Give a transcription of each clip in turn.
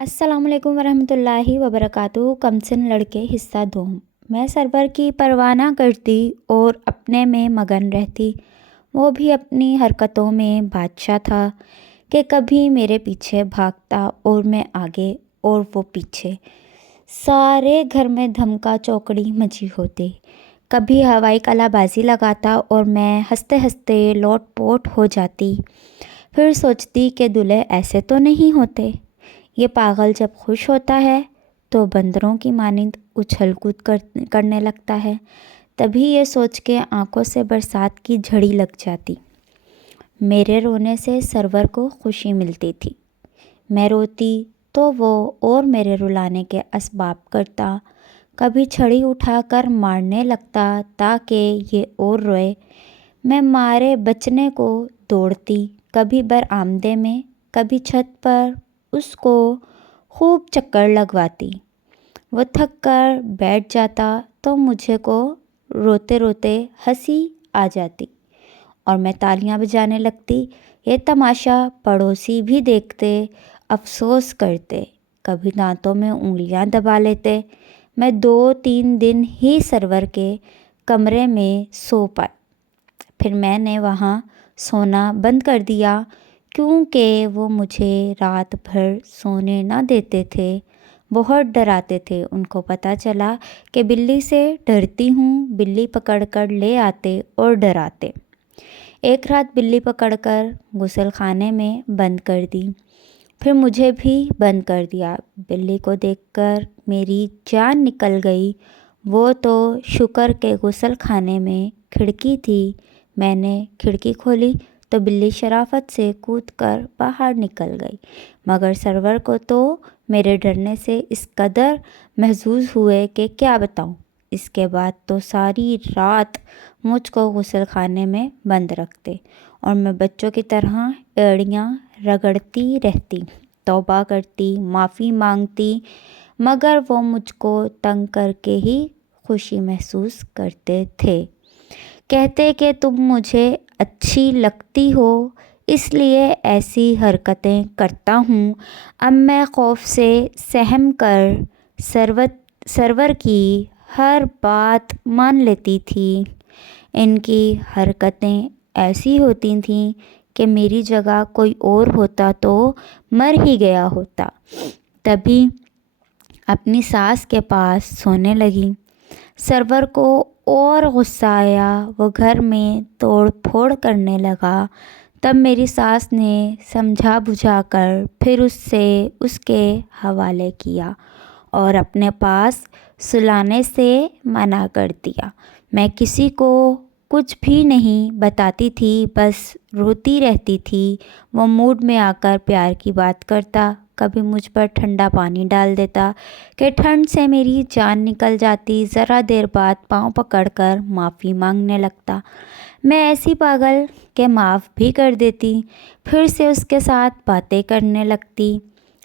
السلام علیکم ورحمۃ اللہ وبرکاتہ۔ کمسن لڑکے حصہ دوم۔ میں سرور کی پرواہ نہ کرتی اور اپنے میں مگن رہتی۔ وہ بھی اپنی حرکتوں میں بادشاہ تھا کہ کبھی میرے پیچھے بھاگتا اور میں آگے اور وہ پیچھے۔ سارے گھر میں دھمکا چوکڑی مچی ہوتی۔ کبھی ہوائی کلا بازی لگاتا اور میں ہنستے ہنستے لوٹ پوٹ ہو جاتی۔ پھر سوچتی کہ دلہے ایسے تو نہیں ہوتے۔ یہ پاگل جب خوش ہوتا ہے تو بندروں کی مانند اچھل کود کرنے لگتا ہے۔ تبھی یہ سوچ کے آنکھوں سے برسات کی جھڑی لگ جاتی۔ میرے رونے سے سرور کو خوشی ملتی تھی۔ میں روتی تو وہ اور میرے رلانے کے اسباب کرتا۔ کبھی چھڑی اٹھا کر مارنے لگتا تاکہ یہ اور روئے۔ میں مارے بچنے کو دوڑتی، کبھی برآمدے میں، کبھی چھت پر اس کو خوب چکر لگواتی۔ وہ تھک کر بیٹھ جاتا تو مجھے کو روتے روتے ہنسی آ جاتی اور میں تالیاں بجانے لگتی۔ یہ تماشا پڑوسی بھی دیکھتے، افسوس کرتے، کبھی دانتوں میں انگلیاں دبا لیتے۔ میں 2-3 دن ہی سرور کے کمرے میں سو پائی۔ پھر میں نے وہاں سونا بند کر دیا کیونکہ وہ مجھے رات بھر سونے نہ دیتے تھے، بہت ڈراتے تھے۔ ان کو پتہ چلا کہ بلی سے ڈرتی ہوں، بلی پکڑ کر لے آتے اور ڈراتے۔ ایک رات بلی پکڑ کر غسل خانے میں بند کر دی، پھر مجھے بھی بند کر دیا۔ بلی کو دیکھ کر میری جان نکل گئی۔ وہ تو شکر کہ غسل خانے میں کھڑکی تھی۔ میں نے کھڑکی کھولی تو بلی شرافت سے کود کر باہر نکل گئی، مگر سرور کو تو میرے ڈرنے سے اس قدر محظوظ ہوئے کہ کیا بتاؤں۔ اس کے بعد تو ساری رات مجھ کو غسل خانے میں بند رکھتے اور میں بچوں کی طرح ایڑیاں رگڑتی رہتی، توبہ کرتی، معافی مانگتی، مگر وہ مجھ کو تنگ کر کے ہی خوشی محسوس کرتے تھے۔ کہتے کہ تم مجھے اچھی لگتی ہو اس لیے ایسی حرکتیں کرتا ہوں۔ اب میں خوف سے سہم کر سرور کی ہر بات مان لیتی تھی۔ ان کی حرکتیں ایسی ہوتی تھیں کہ میری جگہ کوئی اور ہوتا تو مر ہی گیا ہوتا۔ تبھی اپنی ساس کے پاس سونے لگی۔ سرور کو اور غصہ آیا، وہ گھر میں توڑ پھوڑ کرنے لگا۔ تب میری ساس نے سمجھا بجھا کر پھر اس کے حوالے کیا اور اپنے پاس سلانے سے منع کر دیا۔ میں کسی کو کچھ بھی نہیں بتاتی تھی، بس روتی رہتی تھی۔ وہ موڈ میں آ کر پیار کی بات کرتا، کبھی مجھ پر ٹھنڈا پانی ڈال دیتا کہ ٹھنڈ سے میری جان نکل جاتی۔ ذرا دیر بعد پاؤں پکڑ کر معافی مانگنے لگتا۔ میں ایسی پاگل کہ معاف بھی کر دیتی، پھر سے اس کے ساتھ باتیں کرنے لگتی۔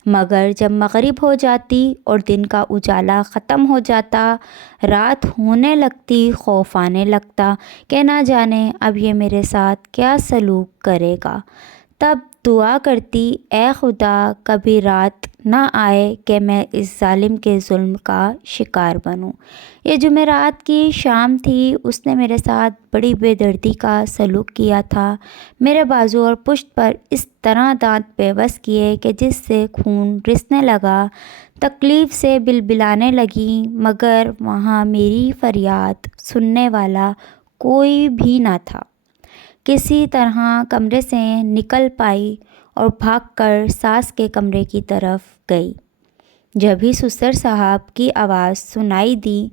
مگر جب مغرب ہو جاتی اور دن کا اجالا ختم ہو جاتا، رات ہونے لگتی، خوف آنے لگتا کہ نہ جانے اب یہ میرے ساتھ کیا سلوک کرے گا۔ تب دعا کرتی، اے خدا کبھی رات نہ آئے کہ میں اس ظالم کے ظلم کا شکار بنوں۔ یہ جمعرات کی شام تھی۔ اس نے میرے ساتھ بڑی بے دردی کا سلوک کیا تھا۔ میرے بازو اور پشت پر اس طرح دانت بے بس کیے کہ جس سے خون رسنے لگا۔ تکلیف سے بلبلانے لگی، مگر وہاں میری فریاد سننے والا کوئی بھی نہ تھا۔ کسی طرح کمرے سے نکل پائی اور بھاگ کر ساس کے کمرے کی طرف گئی۔ جب ہی سسر صاحب کی آواز سنائی دی۔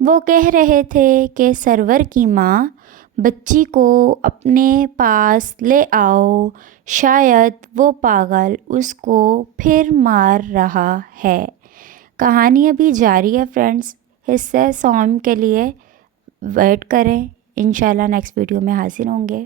وہ کہہ رہے تھے کہ سرور کی ماں بچی کو اپنے پاس لے آؤ، شاید وہ پاگل اس کو پھر مار رہا ہے۔ کہانی ابھی جاری ہے فرینڈز، حصہ سوم کے لیے ویٹ کریں۔ انشاءاللہ نیکسٹ ویڈیو میں حاضر ہوں گے۔